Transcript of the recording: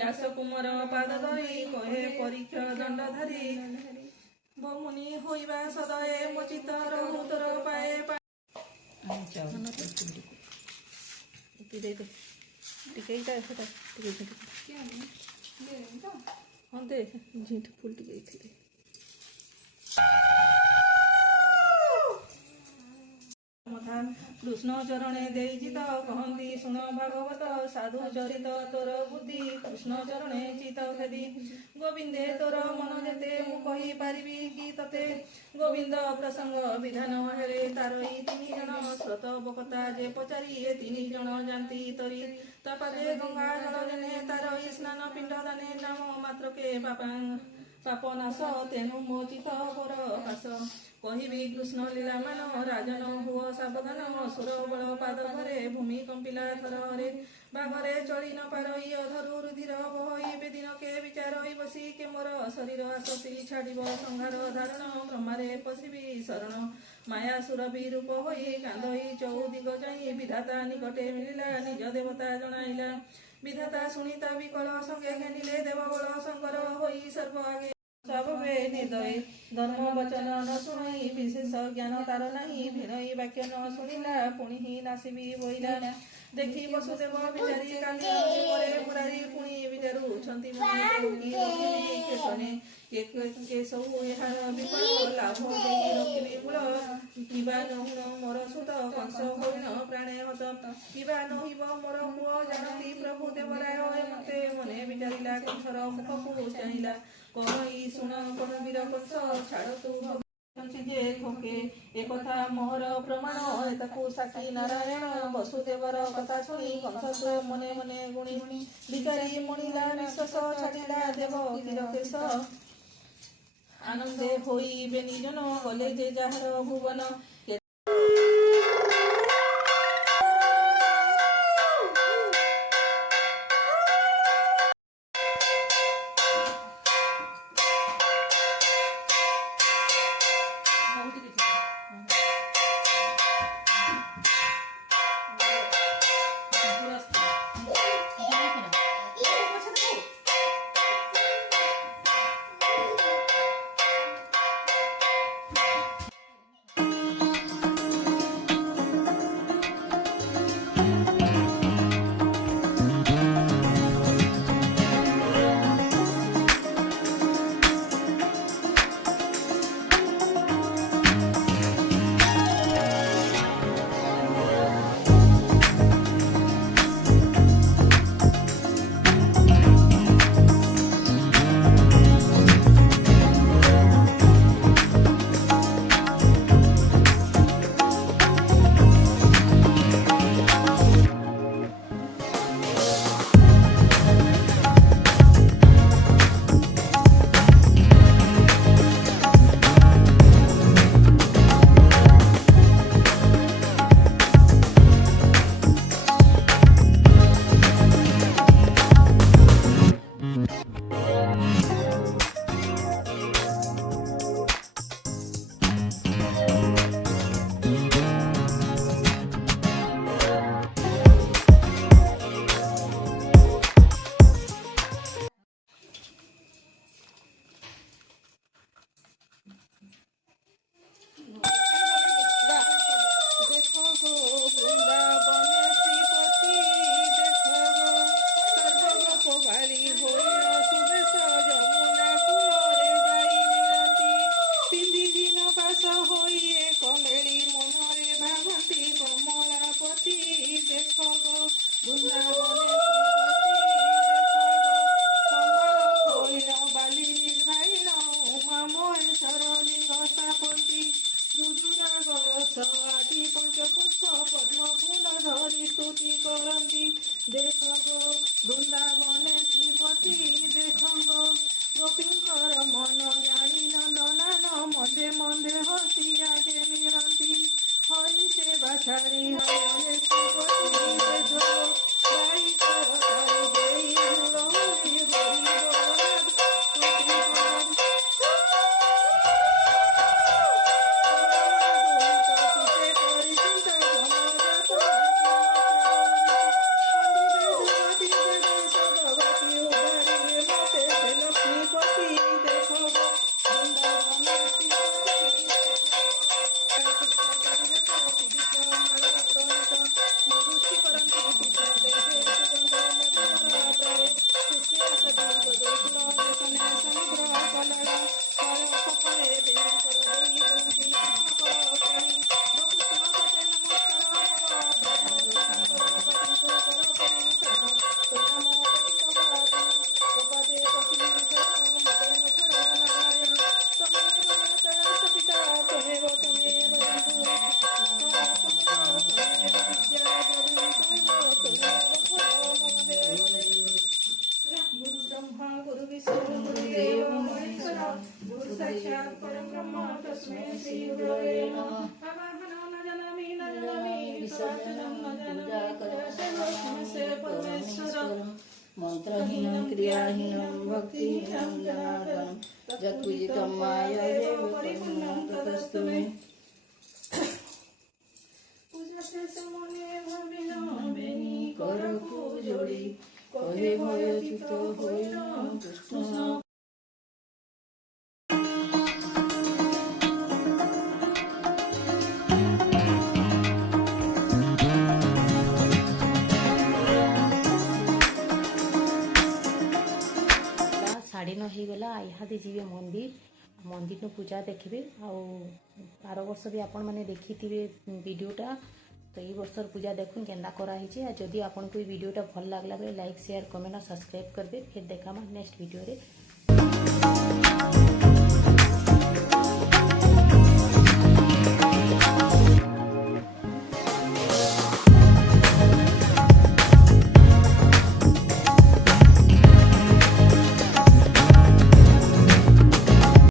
ବ୍ୟାସ କୁମର ପାଦ ଧରି କହେ ପରୀକ୍ଷା ଦଣ୍ଡ ଧରି ବମୁନି ହୋଇବା ସଦୟ ମୋଚିତ ରହୁ ତୋର ପାଏ ହଁ ଦେ ଝିଣ୍ଟ ଫୁଲ ଟିକେ কৃষ্ণ চরণে দেইছি তো কহন্তি শুণ ভাগবত সাধু চরিত তোর বুদ্ধি কৃষ্ণ চরণে চিত খেদি গোবিন্দে তোর মন যেতে মু কহি পারিবি কি ততে গোবিন্দ প্রসঙ্গ বিধান হেলে তারই তিনি জন স্রোত বকতা যে পচারি এ তিনি জন জানতি তরি তাপাদে গঙ্গা জল জেনে তারই স্নান পিণ্ড দানে নাম মাত্রকে পাপ নাশ তেনু মোচিত পর কাশ কহিবি কৃষ্ণ লীলা মান রাজন হুଅ সাবধান অসুর বল পাদ ঘরে ভূমি কম্পিলা থর হরে বাঘরে চলি ন পারই অধরু রুধির বহই বেদিনকে বিচারই বসি কে মোর শরীর আসতি ছাড়িব সংহার ধারণ ব্রহ্মারে পশিবি শରଣ মায়া সুরভি রূপ হই কান্দই চৌদিগ যাই বিধাতা নিকটে মিলিলা নিজ দেবতা জনাইলা বিধাতা শুনিতা বিকল সঙ্গে ঘেনিলে দেববল শঙ্কর হই সর্ব আগে সবে নির্দয় ধর্ম বচন ন শুণই বিশেষ জ্ঞান তার নাহি ভিনই বাক্য ন শুনিলা পুଣି হি নাসিবি বইলা দেখি বসুদেব বিচারি কান্দি মোরে মুরারি পুଣି বিচাରୁଛନ୍ତି কে ସବୁ ଏହାର ବିପଦ ଲାଭ ଦେଇ ରଖିବି ମୂଳ କିବା ନହୁଣ ମୋର ସୁତ କଂସ ହରିଣ ପ୍ରାଣେ ହତ କିବା ନହିବ ମୋର ପୁଅ ଜାଣନ୍ତି ପ୍ରଭୁ ଦେବରାୟ ମତେ ମନେ ବିଚାରିଲା କଂସର ମୁଖକୁ ଚାହିଁଲା କହଇ ଶୁଣ କଣ ବୀର କଂସ ଛାଡ଼ ତୁ ଯେ ଥୋକେ একথা মোহর প্রমাণ তাকু সাক্ষী নারায়ণ বসুদেবর কথা শুনি কংস মনে মনে গুণি ভিকারি মণিলা বিশ্বাস ছাড়িলা দেব কিরকেশ আনন্দে হইবে নিজন গলে যে যাহার ভুবন गुरु साक्षात् परब्रह्म तस्मै श्री गुरवे नमः आवाहनं न जानामि विसर्जनं न जानामि से परमेश्वर मंत्रहीनं क्रियाहीनं भक्तिहीनं जनार्दनं यत्पूजितं माया देव परिपूर्णं ततस्तु मे। पूजा शेष मने भाविन बेनी करकु जोड़ी कहे भयचित होइन कृष्ण। साढ़े 9 ହେଇଗଲା ଇହାଦେ ଯିବେ ମନ୍ଦିର ପୂଜା ଦେଖିବେ। ଆଉ ଆର ବର୍ଷ ବି ଆପଣମାନେ ଦେଖିଥିବେ ଭିଡ଼ିଓଟା, ତ ଏଇ ବର୍ଷର ପୂଜା ଦେଖୁନ୍ କେନ୍ତା କରାହେଇଛି। ଆଉ ଯଦି ଆପଣଙ୍କୁ এই ভিডিওটা ଭଲ লাগଲା ବେଲେ ଲାଇକ୍ ସେୟାର କମେଣ୍ଟ ଆଉ ସବସ୍କ୍ରାଇବ୍ କରିବେ। ଫେର୍ ଦେଖାମା ନେକ୍ସଟ ଭିଡ଼ିଓରେ।